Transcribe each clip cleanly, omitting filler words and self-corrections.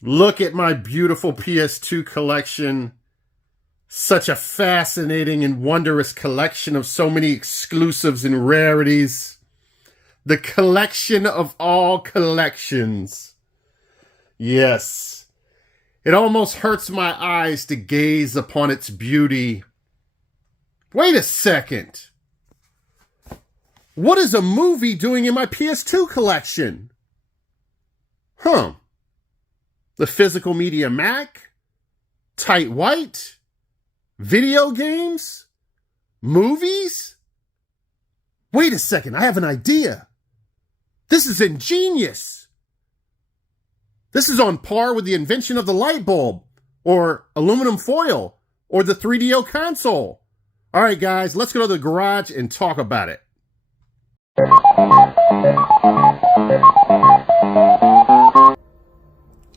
Look at my beautiful PS2 collection. Such a fascinating and wondrous collection of so many exclusives and rarities. The collection of all collections. Yes, it almost hurts my eyes to gaze upon its beauty. Wait a second. What is a movie doing in my PS2 collection? Huh. The Physical Media Mack? Tight White? Video games? Movies? Wait a second, I have an idea. This is ingenious. This is on par with the invention of the light bulb, or aluminum foil, or the 3DO console. All right, guys, let's go to the garage and talk about it.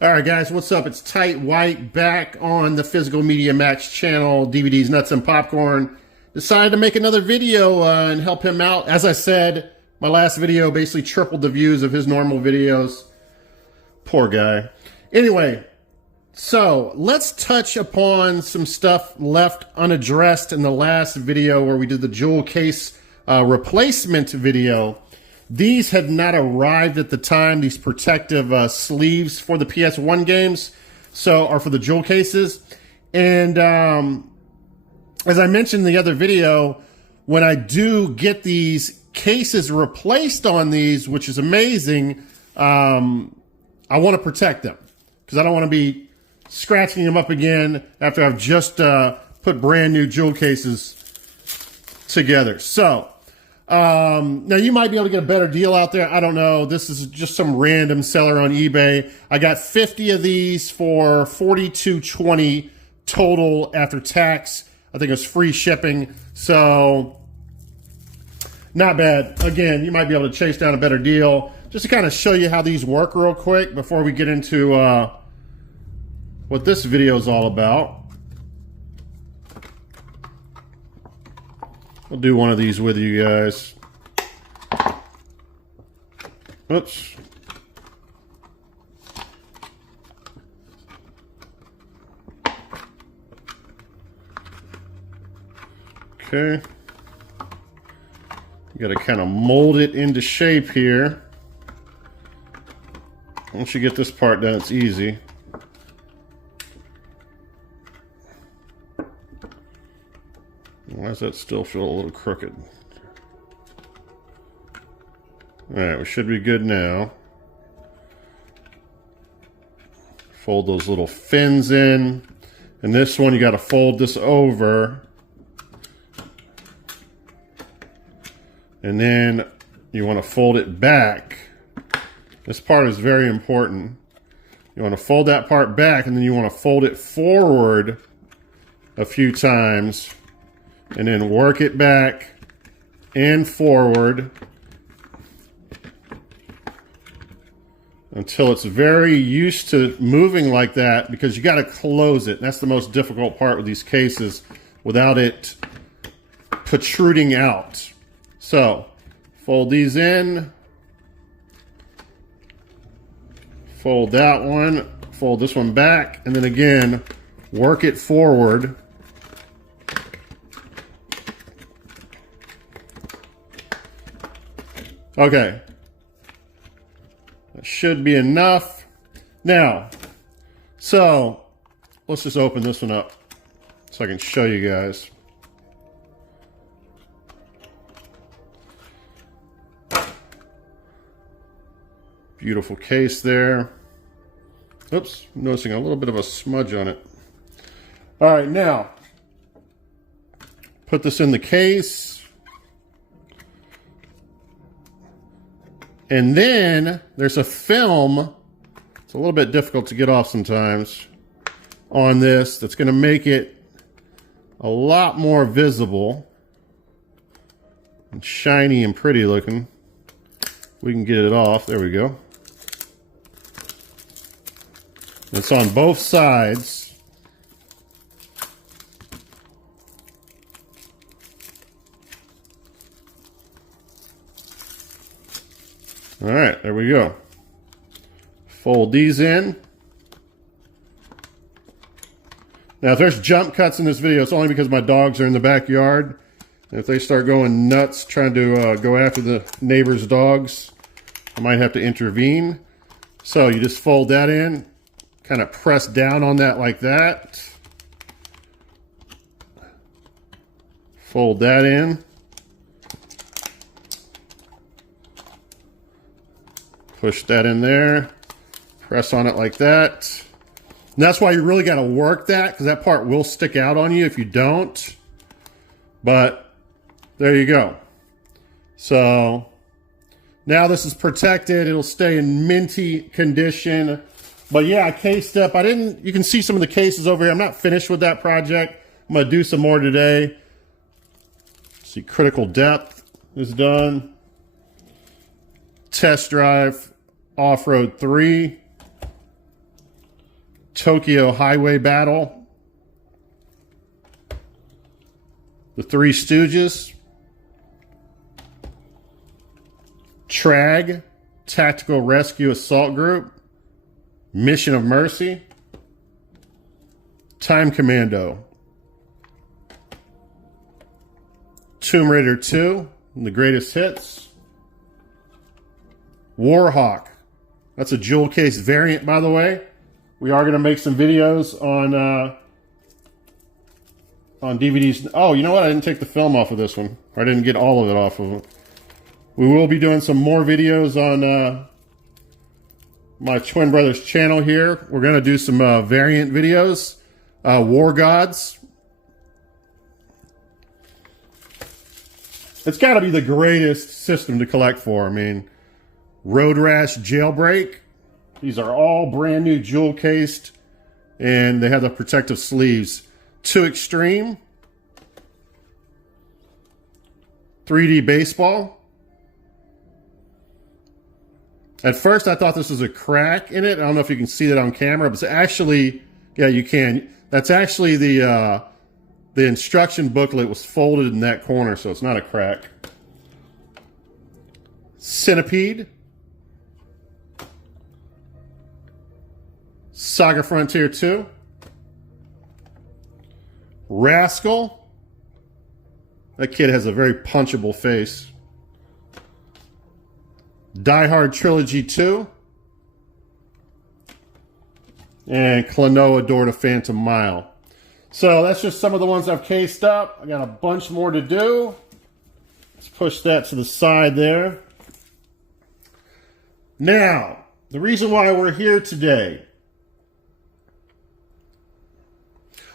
All right, guys, what's up? It's Tight White back on the Physical Media Mack's channel, DVDs, Nuts, and Popcorn. Decided to make another video and help him out. As I said, my last video basically tripled the views of his normal videos. Poor guy. Anyway, so let's touch upon some stuff left unaddressed in the last video where we did the jewel case replacement video. These had not arrived at the time, these protective sleeves for the PS1 games, or for the jewel cases. And as I mentioned in the other video, when I do get these cases replaced on these, which is amazing, I want to protect them because I don't want to be scratching them up again after I've just put brand new jewel cases together. So, now you might be able to get a better deal out there. I don't know. This is just some random seller on eBay. I got 50 of these for $42.20 total after tax. I think it was free shipping. So not bad. Again, you might be able to chase down a better deal. Just to kind of show you how these work real quick before we get into what this video is all about. I'll do one of these with you guys. Oops. Okay. You got to kind of mold it into shape here. Once you get this part done, it's easy. Why does that still feel a little crooked? All right, we should be good now. Fold those little fins in. And this one, you got to fold this over. And then you want to fold it back. This part is very important. You want to fold that part back, and then you want to fold it forward a few times. And then work it back and forward until it's very used to moving like that, because you got to close it. That's the most difficult part with these cases without it protruding out. So fold these in, fold that one, fold this one back, and then again, work it forward. Okay, that should be enough. Now, so let's just open this one up so I can show you guys. Beautiful case there. Oops, noticing a little bit of a smudge on it. All right, now, put this in the case. And then there's a film, it's a little bit difficult to get off sometimes, on this that's going to make it a lot more visible and shiny and pretty looking. We can get it off. There we go. It's on both sides. All right, there we go. Fold these in. Now, if there's jump cuts in this video, it's only because my dogs are in the backyard. And if they start going nuts trying to go after the neighbor's dogs, I might have to intervene. So you just fold that in, kind of press down on that like that. Fold that in. Push that in there. Press on it like that. And that's why you really got to work that, because that part will stick out on you if you don't. But there you go. So now this is protected. It'll stay in minty condition. But yeah, I cased up. You can see some of the cases over here. I'm not finished with that project. I'm going to do some more today. See, critical depth is done. Test drive, off-road 3. Tokyo Highway Battle. The Three Stooges. TRAG, Tactical Rescue Assault Group. Mission of Mercy. Time Commando. Tomb Raider 2, The Greatest Hits. Warhawk. That's a jewel case variant, by the way. We are going to make some videos on DVDs. Oh, you know what? I didn't take the film off of this one. I didn't get all of it off of it. We will be doing some more videos on my twin brother's channel here. We're going to do some variant videos. War Gods. It's got to be the greatest system to collect for. I mean, Road Rash Jailbreak. These are all brand new jewel cased, and they have the protective sleeves. 2 Extreme. 3D Baseball. At first, I thought this was a crack in it. I don't know if you can see that on camera, but it's actually, yeah, you can. That's actually the instruction booklet was folded in that corner, so it's not a crack. Centipede. Saga Frontier 2. Rascal. That kid has a very punchable face. Die Hard Trilogy 2. And Klonoa Door to Phantom Mile. So that's just some of the ones I've cased up. I got a bunch more to do. Let's push that to the side there. Now, the reason why we're here today.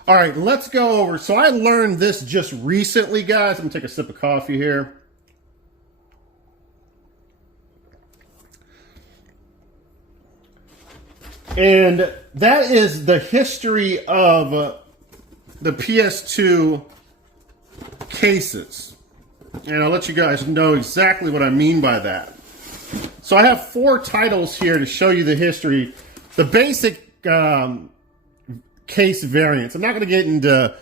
All right, let's go over. So I learned this just recently, guys. I'm going to take a sip of coffee here. And that is the history of the PS2 cases. And I'll let you guys know exactly what I mean by that. So I have 4 titles here to show you the history. The basic case variants. I'm not going to get into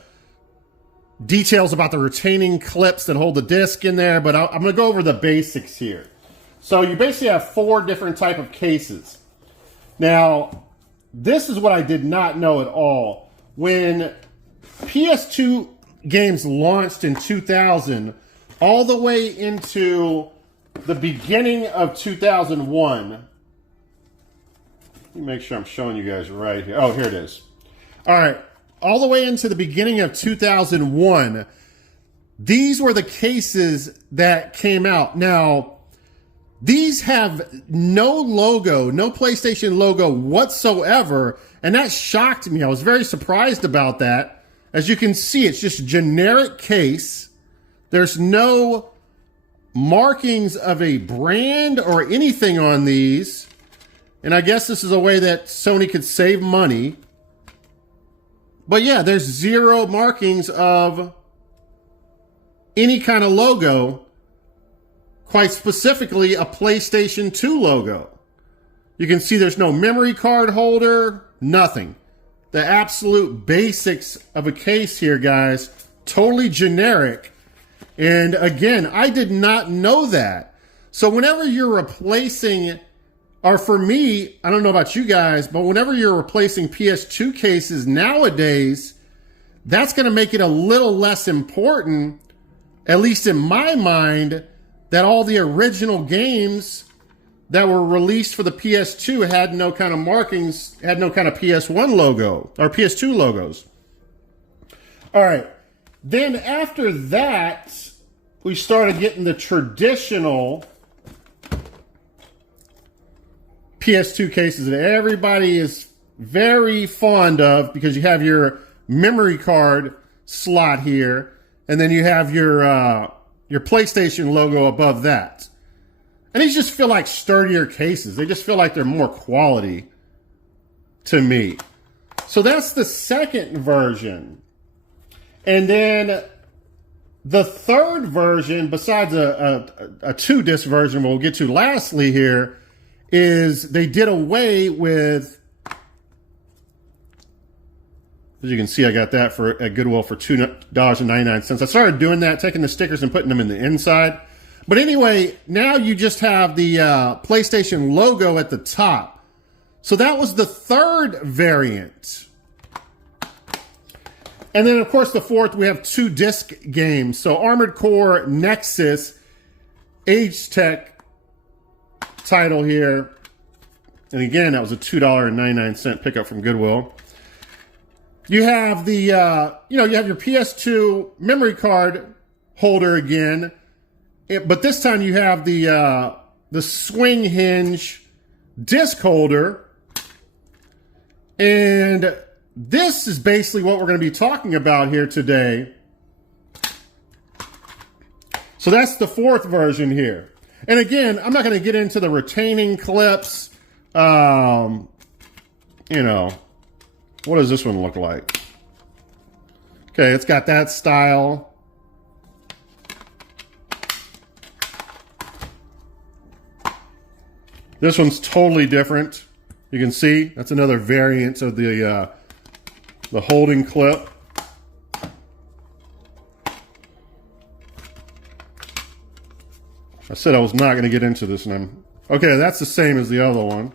details about the retaining clips that hold the disc in there, but I'm going to go over the basics here. So you basically have 4 different type of cases. Now, this is what I did not know at all. When PS2 games launched in 2000, all the way into the beginning of 2001. Let me make sure I'm showing you guys right here. Oh, here it is. All right, all the way into the beginning of 2001, these were the cases that came out. Now, these have no logo, no PlayStation logo whatsoever, and that shocked me. I was very surprised about that. As you can see, it's just a generic case. There's no markings of a brand or anything on these, and I guess this is a way that Sony could save money. But yeah, there's 0 markings of any kind of logo, quite specifically a PlayStation 2 logo. You can see there's no memory card holder, nothing. The absolute basics of a case here, guys, totally generic. And again, I did not know that. So whenever you're replacing, or for me, I don't know about you guys, but whenever you're replacing PS2 cases nowadays, that's going to make it a little less important, at least in my mind, that all the original games that were released for the PS2 had no kind of markings, had no kind of PS1 logo or PS2 logos. All right. Then after that, we started getting the traditional PS2 cases that everybody is very fond of, because you have your memory card slot here, and then you have your PlayStation logo above that. And these just feel like sturdier cases. They just feel like they're more quality to me. So that's the second version. And then the third version, besides a 2-disc version we'll get to lastly here, is they did away with, as you can see, I got that at Goodwill for $2.99. I started doing that, taking the stickers and putting them in the inside. But anyway, now you just have the PlayStation logo at the top. So that was the third variant. And then, of course, the fourth, we have 2-disc games. So Armored Core Nexus, Age Tech title here. And again, that was a $2.99 pickup from Goodwill. You have the, you have your PS2 memory card holder again. But this time you have the swing hinge disc holder. And this is basically what we're going to be talking about here today. So that's the fourth version here. And again, I'm not going to get into the retaining clips. What does this one look like? Okay, it's got that style. This one's totally different. You can see that's another variant of the holding clip. I said I was not going to get into this, and okay, that's the same as the other one.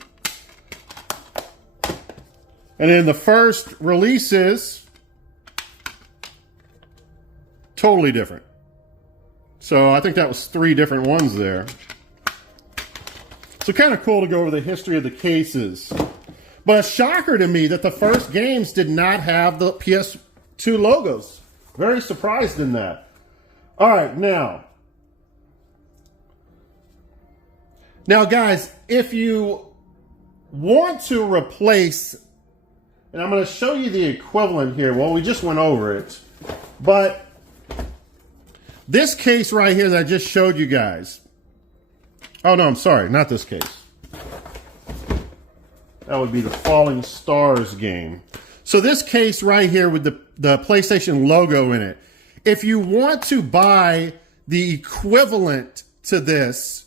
And then the first releases, totally different. So I think that was 3 different ones there. So kind of cool to go over the history of the cases. But a shocker to me that the first games did not have the PS2 logos. Very surprised in that. All right, now guys, if you want to replace, and I'm going to show you the equivalent here. Well, we just went over it. But this case right here that I just showed you guys. Oh, no, I'm sorry. Not this case. That would be the Falling Stars game. So this case right here with the PlayStation logo in it. If you want to buy the equivalent to this,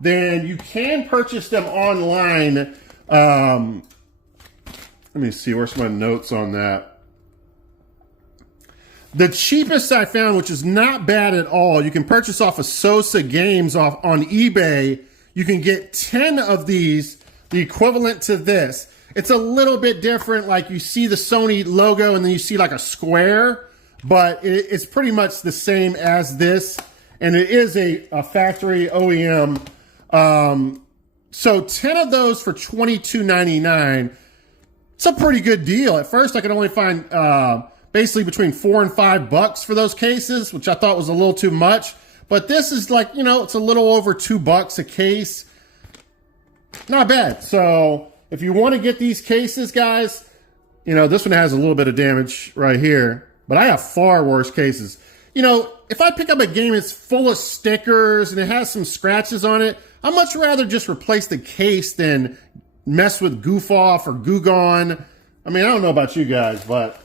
then you can purchase them online. Let me see. Where's my notes on that? The cheapest I found, which is not bad at all, you can purchase off of Sosa Games on eBay. You can get 10 of these, the equivalent to this. It's a little bit different. Like you see the Sony logo and then you see like a square, but it's pretty much the same as this. And it is a factory OEM. So 10 of those for $22.99. It's a pretty good deal. At first I could only find basically between $4 and $5 for those cases, which I thought was a little too much. But this is like, it's a little over $2 a case. Not bad. So if you want to get these cases, guys, this one has a little bit of damage right here, but I have far worse cases. If I pick up a game that's full of stickers and it has some scratches on it, I'd much rather just replace the case than mess with Goof Off or Goo Gone. I mean, I don't know about you guys, but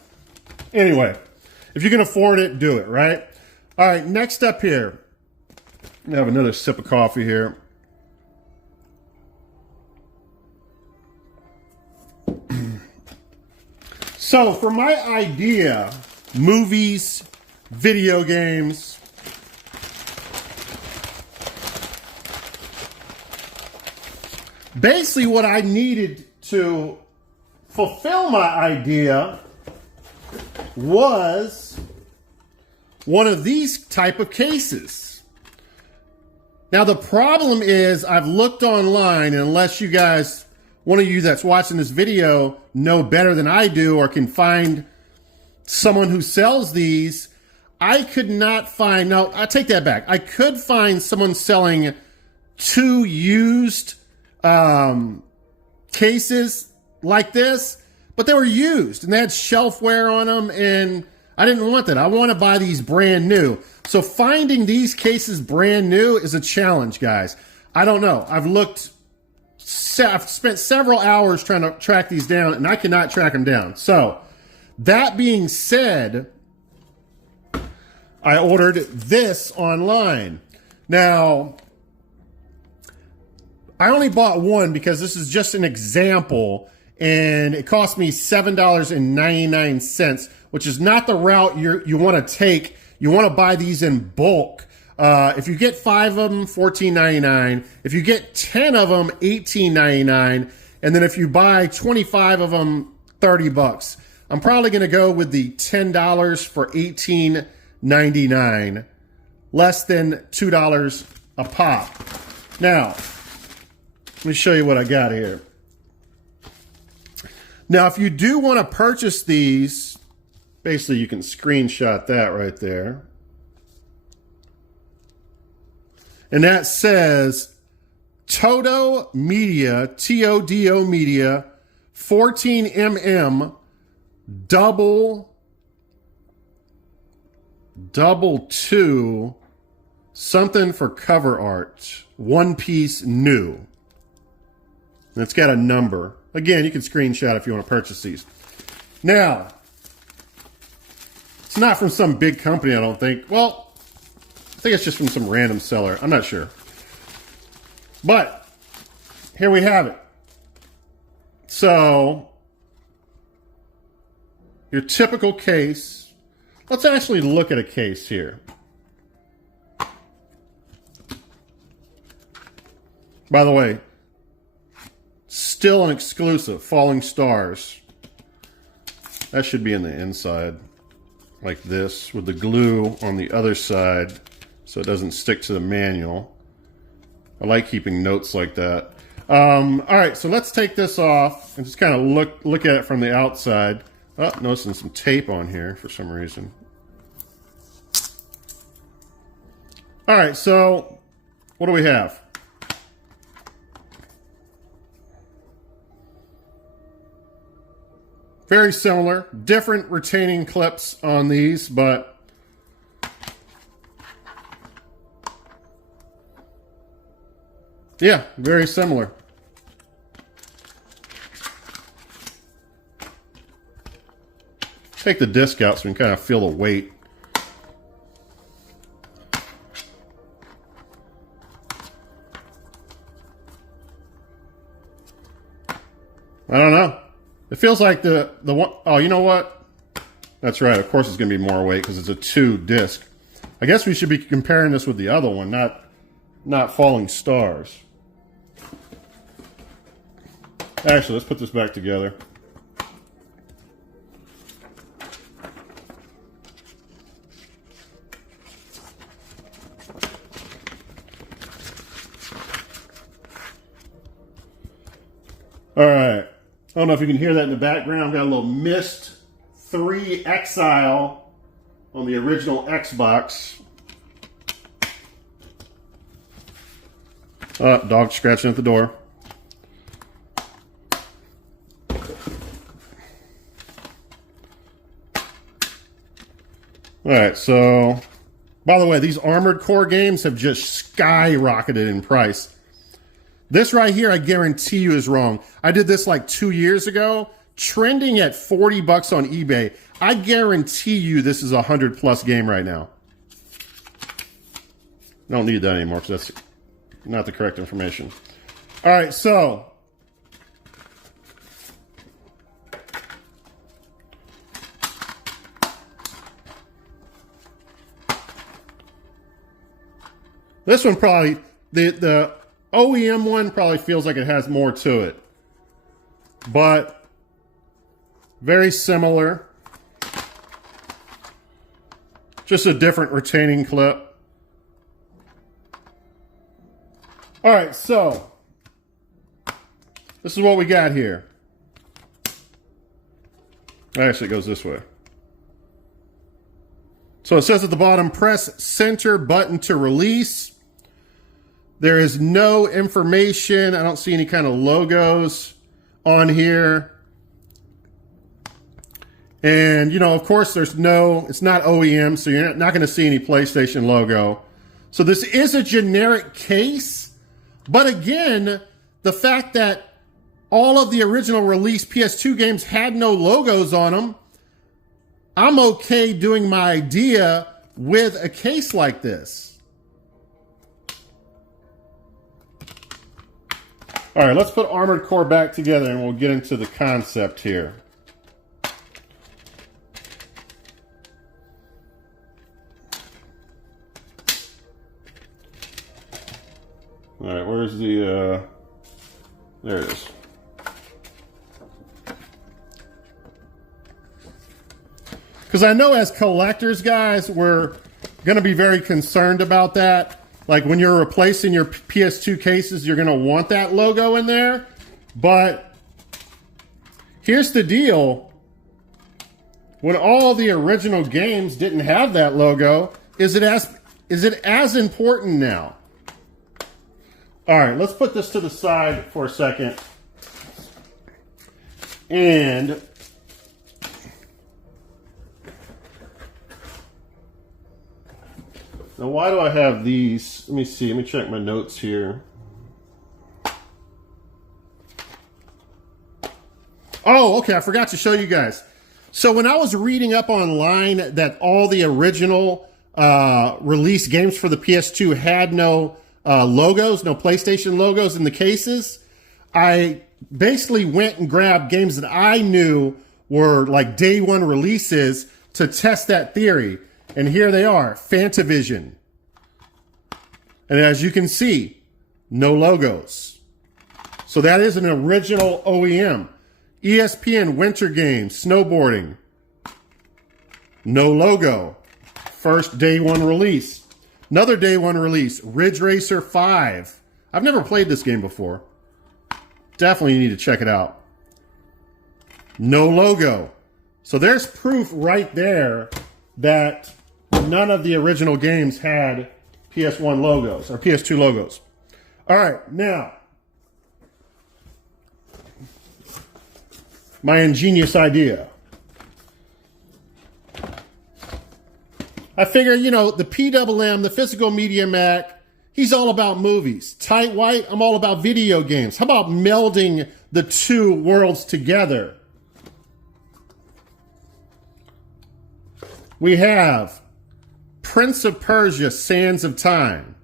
anyway, if you can afford it, do it, right? All right, next up here, I have another sip of coffee here. So for my idea, movies, video games, basically what I needed to fulfill my idea was one of these type of cases. Now, the problem is I've looked online, and unless you guys, one of you that's watching this video, know better than I do or can find someone who sells these, I could not find, no, I take that back. I could find someone selling 2 used cases like this, but they were used and they had shelf wear on them, and I didn't want that. I want to buy these brand new. So finding these cases brand new is a challenge, guys. I don't know. I've spent several hours trying to track these down, and I cannot track them down. So that being said, I ordered this online. Now, I only bought one because this is just an example, and it cost me $7.99, which is not the route you want to take. You want to buy these in bulk. If you get 5 of them, $14.99. If you get 10 of them, $18.99. And then if you buy 25 of them, $30. I'm probably going to go with the $10 for $18.99, less than $2 a pop. Now, let me show you what I got here. Now, if you do want to purchase these, basically you can screenshot that right there. And that says Todo Media, T-O-D-O Media, 14mm, double 2, something for cover art, 1 piece new. And it's got a number. Again, you can screenshot if you want to purchase these. Now, it's not from some big company, I don't think. Well, I think it's just from some random seller. I'm not sure. But here we have it. So, your typical case. Let's actually look at a case here. By the way, still an exclusive, Falling Stars. That should be in the inside, like this, with the glue on the other side so it doesn't stick to the manual. I like keeping notes like that. All right, so let's take this off and just kind of look at it from the outside. Oh, noticing some tape on here for some reason. All right, so what do we have? Very similar, different retaining clips on these, but yeah, very similar. Take the disc out so we can kind of feel the weight. I don't know. It feels like the one, oh, you know what? That's right. Of course it's going to be more weight because it's a 2 disc. I guess we should be comparing this with the other one, not Falling Stars. Actually, let's put this back together. All right. I don't know if you can hear that in the background. I've got a little Mist 3 Exile on the original Xbox. Dog scratching at the door. All right, so, by the way, these Armored Core games have just skyrocketed in price. This right here, I guarantee you is wrong. I did this like 2 years ago, trending at $40 on eBay. I guarantee you this is a $100+ game right now. I don't need that anymore because that's not the correct information. All right, so this one probably, the OEM one probably feels like it has more to it, but very similar. Just a different retaining clip. All right, so this is what we got here. Actually, it goes this way. So it says at the bottom, press center button to release. There is no information. I don't see any kind of logos on here. And, you know, of course, it's not OEM, so you're not going to see any PlayStation logo. So this is a generic case. But again, the fact that all of the original release PS2 games had no logos on them, I'm okay doing my idea with a case like this. All right, let's put Armored Core back together and we'll get into the concept here. All right, where's the, there it is. Because I know as collectors, guys, we're going to be very concerned about that. Like when you're replacing your PS2 cases, you're going to want that logo in there. But here's the deal. When all the original games didn't have that logo, is it as important now? All right, let's put this to the side for a second. And now, why do I have these? Let me see. Let me check my notes here. Oh, okay. I forgot to show you guys. So when I was reading up online that all the original release games for the PS2 had no logos, no PlayStation logos in the cases, I basically went and grabbed games that I knew were like day one releases to test that theory. And here they are, Fantavision. And as you can see, no logos. So that is an original OEM. ESPN Winter Games, snowboarding. No logo. First day one release. Another day one release, Ridge Racer 5. I've never played this game before. Definitely need to check it out. No logo. So there's proof right there that none of the original games had PS1 logos or PS2 logos. All right, now, my ingenious idea. I figure, you know, the PWM, the Physical Media Mack, he's all about movies. Tight White, I'm all about video games. How about melding the two worlds together? We have Prince of Persia, Sands of Time.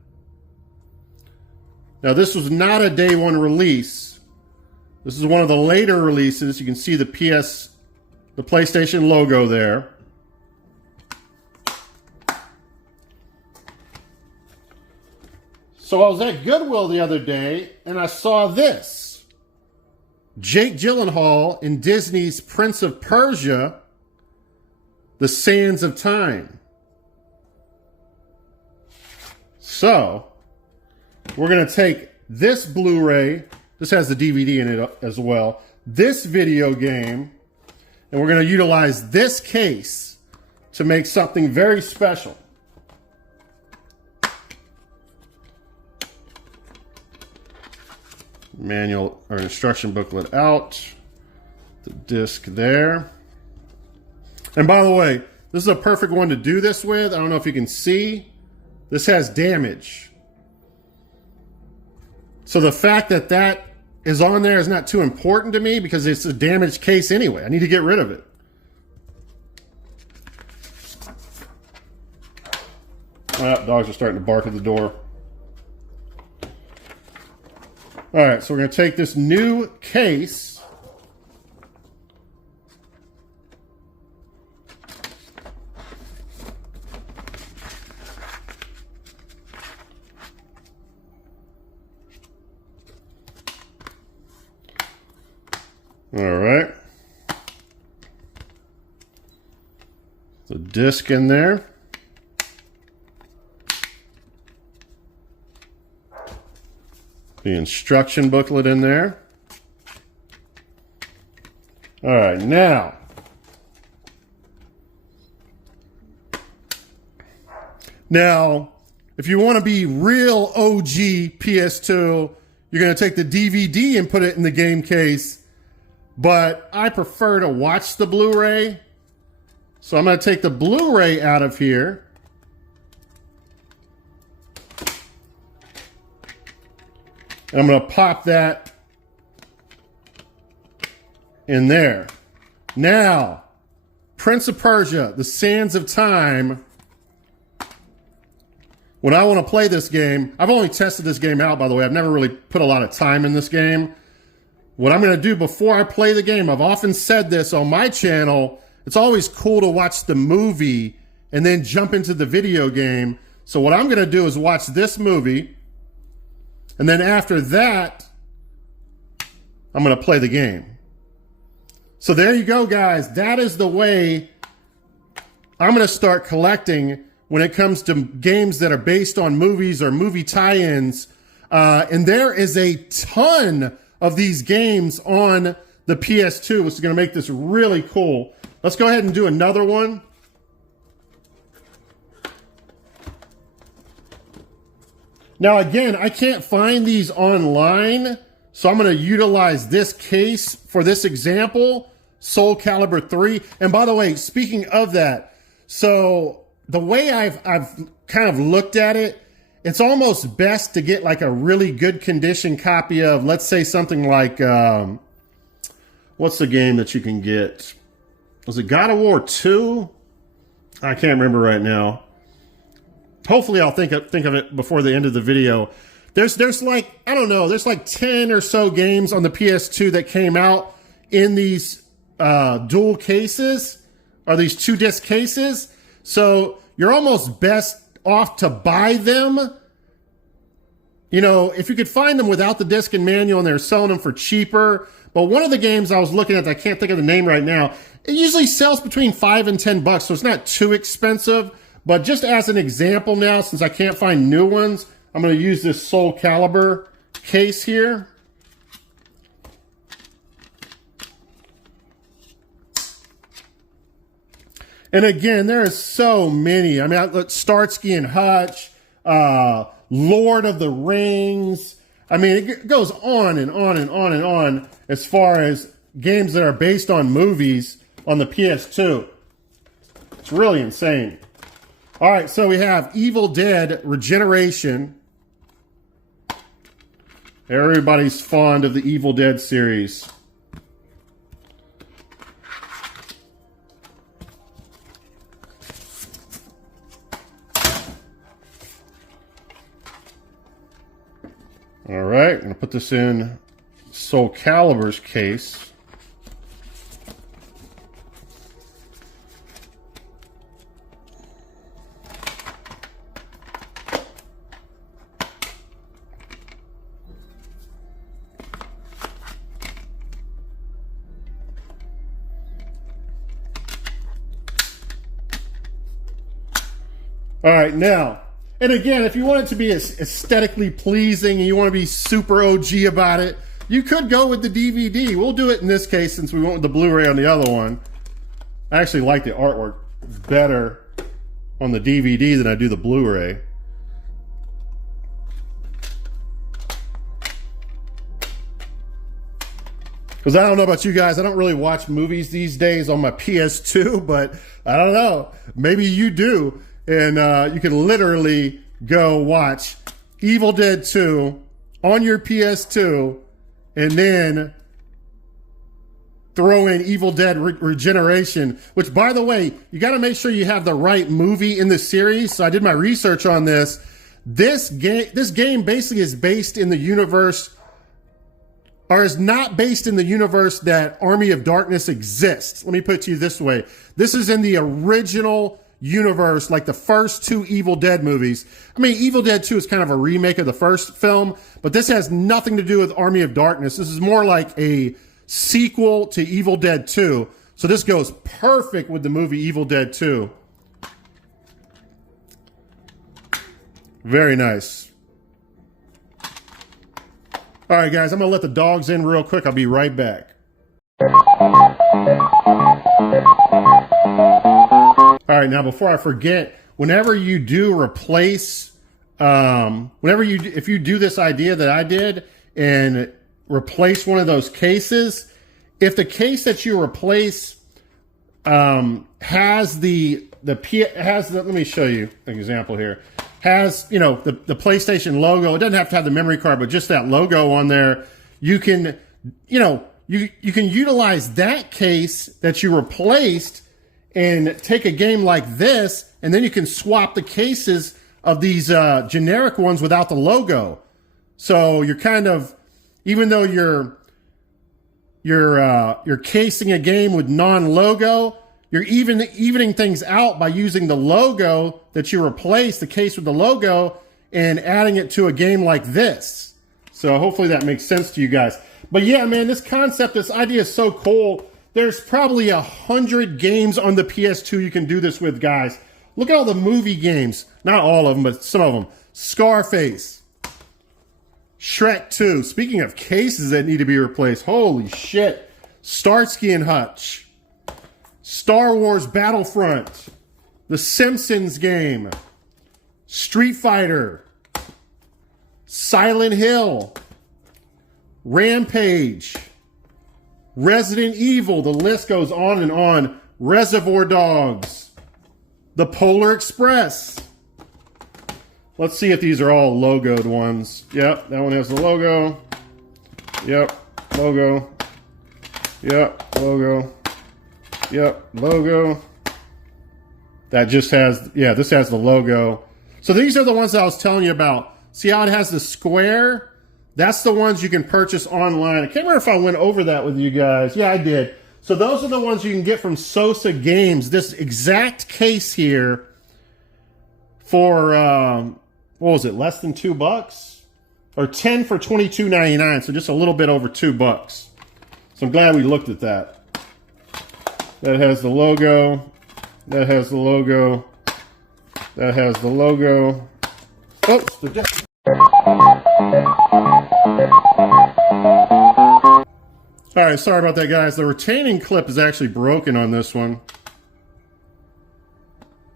Now, this was not a day one release. This is one of the later releases. You can see the PlayStation logo there. So I was at Goodwill the other day and I saw this. Jake Gyllenhaal in Disney's Prince of Persia, The Sands of Time. So, we're going to take this Blu-ray, this has the DVD in it as well, this video game, and we're going to utilize this case to make something very special. Manual or instruction booklet out, the disc there. And by the way, this is a perfect one to do this with. I don't know if you can see. This has damage. So the fact that that is on there is not too important to me because it's a damaged case anyway. I need to get rid of it. Oh, dogs are starting to bark at the door. All right, so we're going to take this new case. All right. The disc in there. The instruction booklet in there. All right, now. Now, if you want to be real OG PS2, you're going to take the DVD and put it in the game case. But I prefer to watch the Blu-ray. So I'm going to take the Blu-ray out of here. And I'm going to pop that in there. Now, Prince of Persia, The Sands of Time. When I want to play this game, I've only tested this game out, by the way. I've never really put a lot of time in this game. What I'm going to do before I play the game, I've often said this on my channel, it's always cool to watch the movie and then jump into the video game. So what I'm going to do is watch this movie, and then after that, I'm going to play the game. So there you go, guys. That is the way I'm going to start collecting when it comes to games that are based on movies or movie tie-ins. And there is a ton of these games on the PS2, which is going to make this really cool. Let's go ahead and do another one. Now, again, I can't find these online, so I'm going to utilize this case for this example, Soul Calibur 3. And by the way, speaking of that, so the way I've kind of looked at it, it's almost best to get like a really good condition copy of, let's say something like, what's the game that you can get? Was it God of War 2? I can't remember right now. Hopefully I'll think of it before the end of the video. There's like, I don't know, there's like 10 or so games on the PS2 that came out in these dual cases, or these 2-disc cases. So you're almost best off to buy them. You know, if you could find them without the disc and manual and they're selling them for cheaper. But one of the games I was looking at, I can't think of the name right now, it usually sells between $5 and $10, so it's not too expensive. But just as an example now, since I can't find new ones, I'm going to use this Soul Calibur case here. And again, there are so many. I mean, Starsky and Hutch, Lord of the Rings. I mean, it goes on and on and on and on as far as games that are based on movies on the PS2. It's really insane. All right, so we have Evil Dead Regeneration. Everybody's fond of the Evil Dead series. All right, I'm going to put this in Soul Calibur's case. All right, now, and again, if you want it to be aesthetically pleasing and you want to be super OG about it, you could go with the DVD. We'll do it in this case since we went with the Blu-ray on the other one. I actually like the artwork better on the DVD than I do the Blu-ray. Because I don't know about you guys, I don't really watch movies these days on my PS2, but I don't know, maybe you do. And you can literally go watch Evil Dead 2 on your PS2 and then throw in Evil Dead Regeneration, which, by the way, you got to make sure you have the right movie in the series. So I did my research on this. This game basically is based in the universe, or is not based in the universe that Army of Darkness exists. Let me put it to you this way. This is in the original universe, like the first 2 Evil Dead movies. I mean, Evil Dead 2 is kind of a remake of the first film, but this has nothing to do with Army of Darkness. This is more like a sequel to Evil Dead 2. So this goes perfect with the movie Evil Dead 2. Very nice. All right, guys, I'm going to let the dogs in real quick. I'll be right back. All right, now before I forget, whenever you do replace, if you do this idea that I did and replace one of those cases, if the case that you replace has let me show you an example here, has, you know, the PlayStation logo. It doesn't have to have the memory card, but just that logo on there. You can, you know, you can utilize that case that you replaced and take a game like this, and then you can swap the cases of these generic ones without the logo. So you're kind of, even though you're casing a game with non-logo, you're evening things out by using the logo that you replaced, the case with the logo, and adding it to a game like this. So hopefully that makes sense to you guys. But yeah, man, this concept, this idea is so cool. There's probably 100 games on the PS2 you can do this with, guys. Look at all the movie games. Not all of them, but some of them. Scarface. Shrek 2. Speaking of cases that need to be replaced, holy shit. Starsky and Hutch. Star Wars Battlefront. The Simpsons game. Street Fighter. Silent Hill. Rampage. Resident Evil. The list goes on and on. Reservoir Dogs. The Polar Express. Let's see if these are all logoed ones. Yep, that one has the logo. Yep, logo. Yep, logo. Yep, logo. That just has, yeah, this has the logo. So these are the ones that I was telling you about. See how it has the square? That's the ones you can purchase online. I can't remember if I went over that with you guys. Yeah, I did. So those are the ones you can get from Sosa Games. This exact case here for, what was it, less than $2? Or 10 for $22.99, so just a little bit over $2. So I'm glad we looked at that. That has the logo. That has the logo. That has the logo. Oops, the deck. All right, sorry about that, guys. The retaining clip is actually broken on this one.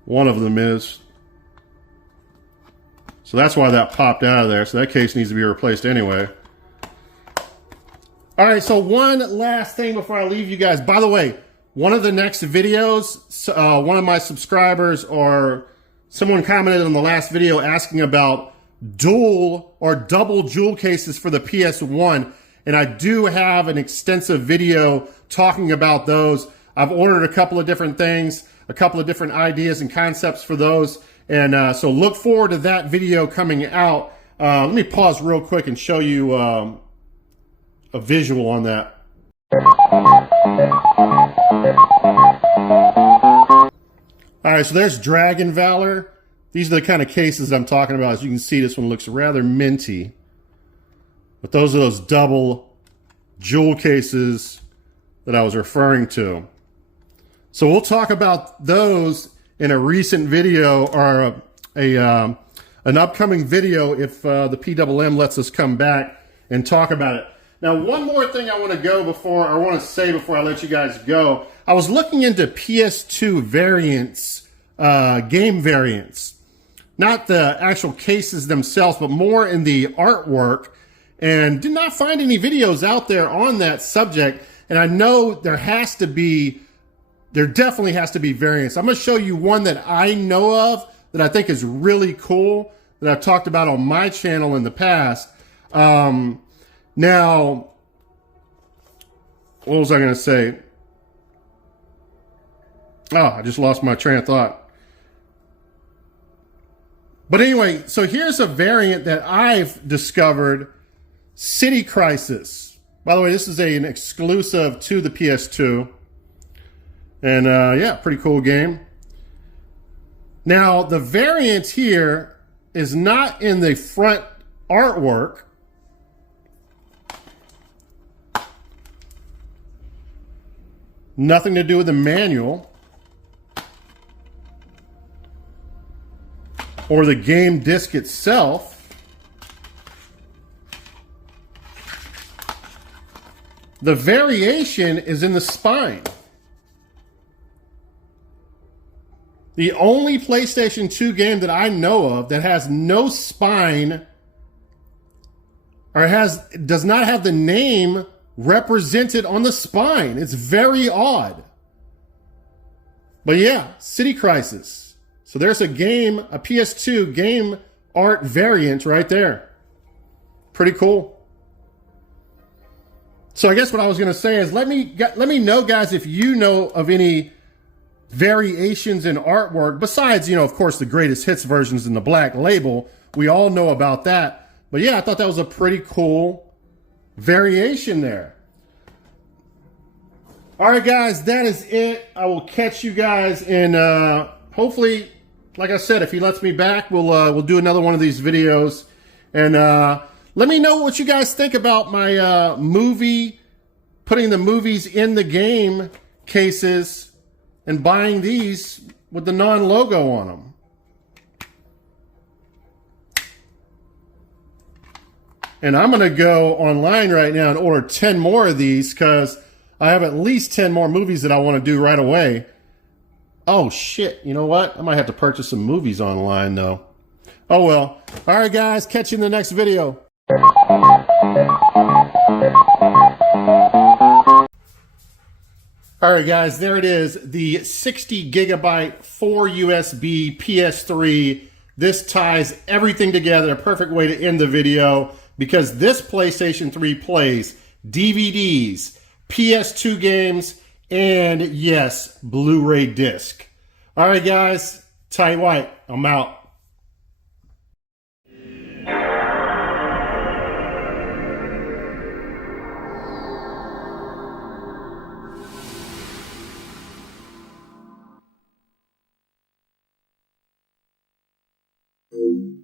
One of them is. So that's why that popped out of there. So that case needs to be replaced anyway. All right, so one last thing before I leave you guys. By the way, one of the next videos, one of my subscribers or someone commented on the last video asking about dual or double jewel cases for the PS1. And I do have an extensive video talking about those. I've ordered a couple of different things, a couple of different ideas and concepts for those. And so look forward to that video coming out. Let me pause real quick and show you a visual on that. All right, so there's Dragon Valor. These are the kind of cases I'm talking about. As you can see, this one looks rather minty. But those are those double jewel cases that I was referring to. So we'll talk about those in a recent video or an upcoming video if the PWM lets us come back and talk about it. Now, one more thing I want to say before I let you guys go. I was looking into PS2 variants, game variants. Not the actual cases themselves, but more in the artwork. And did not find any videos out there on that subject. And I know there definitely has to be variants. I'm going to show you one that I know of that I think is really cool that I've talked about on my channel in the past. Now, what was I going to say? Oh, I just lost my train of thought. But anyway, so here's a variant that I've discovered. City Crisis. By the way, this is an exclusive to the PS2. And yeah, pretty cool game. Now, the variant here is not in the front artwork. Nothing to do with the manual or the game disc itself. The variation is in the spine. The only PlayStation 2 game that I know of that has no spine or does not have the name represented on the spine. It's very odd. But yeah, City Crisis. So there's a game, a PS2 game art variant right there. Pretty cool. So I guess what I was going to say is let me know, guys, if you know of any variations in artwork besides, of course, the greatest hits versions in the Black Label. We all know about that. But yeah, I thought that was a pretty cool variation there. All right, guys, that is it. I will catch you guys in, hopefully, like I said, if he lets me back, we'll do another one of these videos. And let me know what you guys think about my putting the movies in the game cases and buying these with the non-logo on them. And I'm going to go online right now and order 10 more of these because I have at least 10 more movies that I want to do right away. Oh, shit. You know what? I might have to purchase some movies online, though. Oh, well. All right, guys. Catch you in the next video. All right, guys. There it is. The 60 gigabyte 4 USB PS3. This ties everything together. A perfect way to end the video because this PlayStation 3 plays DVDs, PS2 games, and yes, Blu-ray disc. All right, guys, tight white. I'm out. Thank you.